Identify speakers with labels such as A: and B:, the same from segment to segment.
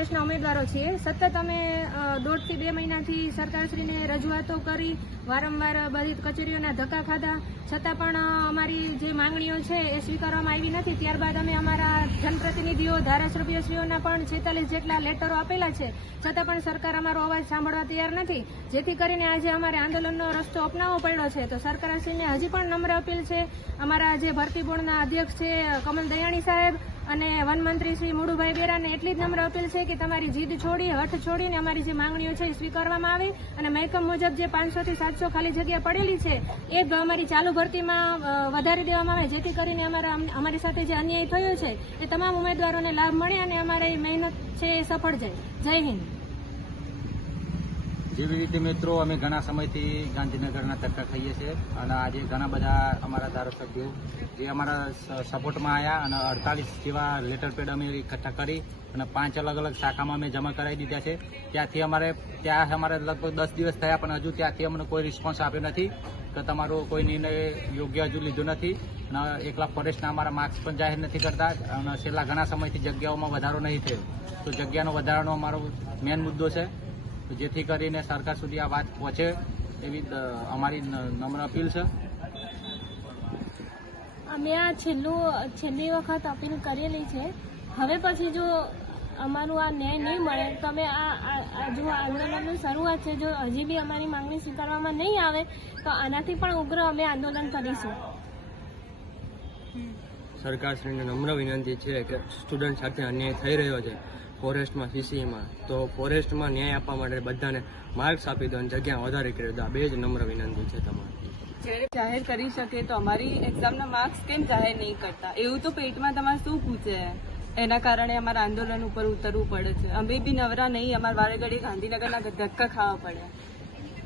A: કોંગ્રેસના ઉમેદવારો છીએ. સતત અમે દોઢથી બે મહિનાથી સરકારશ્રીને રજૂઆતો કરી વારંવાર બધી કચેરીઓના ધક્કા ખાધા. છતાં પણ અમારી જે માંગણીઓ છે એ સ્વીકારવામાં આવી નથી. ત્યારબાદ અમે અમારા જનપ્રતિનિધિઓ, ધારાસભ્યશ્રીઓના પણ છેતાલીસ જેટલા લેટરો આપેલા છે. છતાં પણ સરકાર અમારો અવાજ સાંભળવા તૈયાર નથી. જેથી કરીને આજે અમારે આંદોલનનો રસ્તો અપનાવવો પડ્યો છે. તો સરકારશ્રીને હજી પણ નમ્ર અપીલ છે. અમારા જે ભરતી બોર્ડના અધ્યક્ષ છે, કમલ દયાણી સાહેબ અને વનમંત્રી શ્રી મુડુભાઈ બેરાને એટલી જ નમ્ર અપીલ છે કે તમારી જીદ છોડી, હઠ છોડીને અમારી જે માંગણીઓ છે એ સ્વીકારવામાં આવે. અને મહેકમ મુજબ જે પાંચસો થી સાતસો ખાલી જગ્યા પડેલી છે, એ અમારી ચાલુ ભરતીમાં વધારી દેવામાં આવે, જેથી કરીને અમારા અમારી સાથે જે અન્યાય થયો છે, એ તમામ ઉમેદવારોને લાભ મળે અને અમારી મહેનત છે એ સફળ જાય. જય હિન્દ.
B: જેવી રીતે મિત્રો, અમે ઘણા સમયથી ગાંધીનગરના ધક્કા ખાઈએ છીએ અને આજે ઘણા બધા અમારા ધારાસભ્યો જે અમારા સપોર્ટમાં આવ્યા અને અડતાલીસ જેવા લેટર પેડ અમે એકઠા કરી અને પાંચ અલગ અલગ શાખામાં અમે જમા કરાવી દીધા છે. ત્યાંથી અમારે, ત્યાં અમારે લગભગ દસ દિવસ થયા, પણ હજુ ત્યાંથી અમને કોઈ રિસ્પોન્સ આપ્યો નથી કે તમારો કોઈ નિર્ણય યોગ્ય હજુ લીધો નથી અને એકલા ફોરેસ્ટના અમારા માર્ક્સ પણ જાહેર નથી કરતા અને છેલ્લા ઘણા સમયથી જગ્યાઓમાં વધારો નહીં થયો. તો જગ્યાનો વધારાનો અમારો મેન મુદ્દો છે. તો જેથી કરીને સરકાર સુધી આ વાત પહોંચે એવી અમારી નમ્ર અપીલ છે.
C: અમે આ છેલ્લું છેલ્લી વખત અપીલ કરેલી છે. હવે પછી જો અમારું આ ન્યાય નહીં મળે તો અમે આ આ- આ જો આંદોલનની શરૂઆત છે જો હજી બી અમારી માંગણી સ્વીકારવામાં નહીં આવે તો આનાથી પણ ઉગ્ર અમે આંદોલન કરીશું.
D: સરકારશ્રીને નમ્ર વિનંતી છે કે સ્ટુડન્ટ સાથે અન્યાય થઈ રહ્યો છે. ફોરેસ્ટમાં સીસીમાં તો ફોરેસ્ટમાં ન્યાય આપવા માટે બધાને માર્ક્સ આપી દો અને જગ્યા વધારે કરી દો. બે જ નમ્ર વિનંતી છે તમારી.
E: જાહેર કરી શકે તો અમારી એક્ઝામના માર્ક્સ કેમ જાહેર નહીં કરતા? એવું તો પેટમાં તમારે શું પૂછે? એના કારણે અમારા આંદોલન ઉપર ઉતરવું પડે છે. અમે બી નવરા નહીં, અમારે વારે ઘડી ગાંધીનગરના ધક્કા ખાવા પડે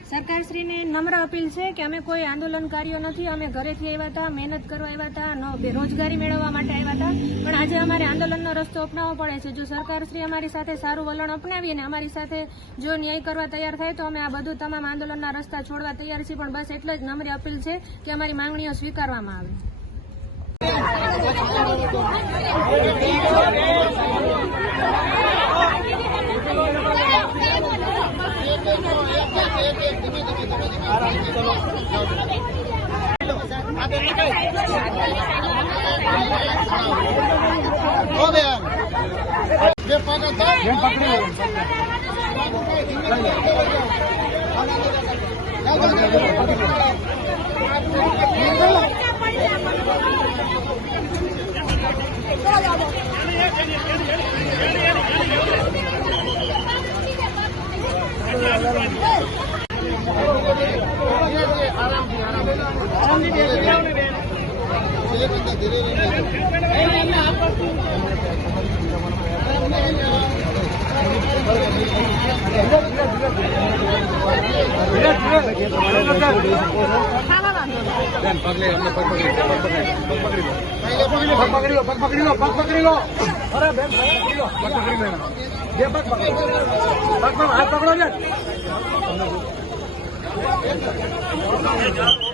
A: સરકારશ્રીને નમ્ર અપીલ છે કે અમે કોઈ આંદોલનકારીઓ નથી, અમે ઘરેથી આવ્યા હતા, મહેનત કરવા આવ્યા હતા રોજગારી મેળવવા માટે આવ્યા હતા. પણ આજે અમારે આંદોલનનો રસ્તો અપનાવવો પડે છે. જો સરકારશ્રી અમારી સાથે સારું વલણ અપનાવીને અમારી સાથે જો ન્યાય કરવા તૈયાર થાય, તો અમે આ બધું તમામ આંદોલનના રસ્તા છોડવા તૈયાર છીએ. પણ બસ એટલો જ નમ્ર અપીલ છે કે અમારી માંગણીઓ સ્વીકારવામાં આવે. આરામથી આરામ આરામથી બેન પગલે અમને પગ પકડી ને.